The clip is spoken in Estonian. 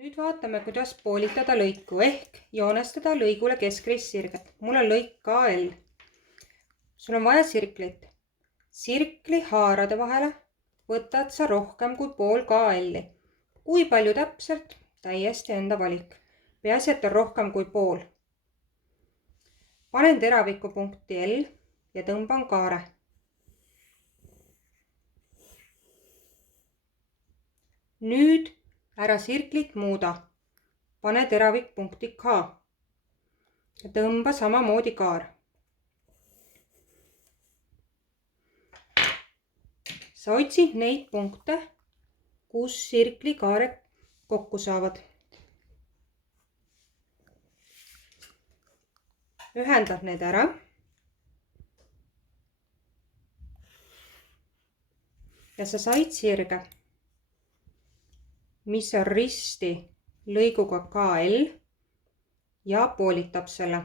Nüüd vaatame, kuidas poolitada lõiku ehk joonestada lõigule keskrist-sirget. Mul on lõik KL. Sul on vaja sirklit. Sirkli haarade vahele võtad sa rohkem kui pool KL-i. Kui palju täpselt? Täiesti enda valik. Peaasi, et on rohkem kui pool. Panen teravikupunkti L ja tõmban kaare. Nüüd ära sirklit muuda. Pane teravikpunkti K ja tõmba samamoodi kaar. Sa otsid neid punkte, kus sirkli kaared kokku saavad. Ühendad need ära. Ja sa said sirge, mis on risti lõiguga KL ja poolitab selle.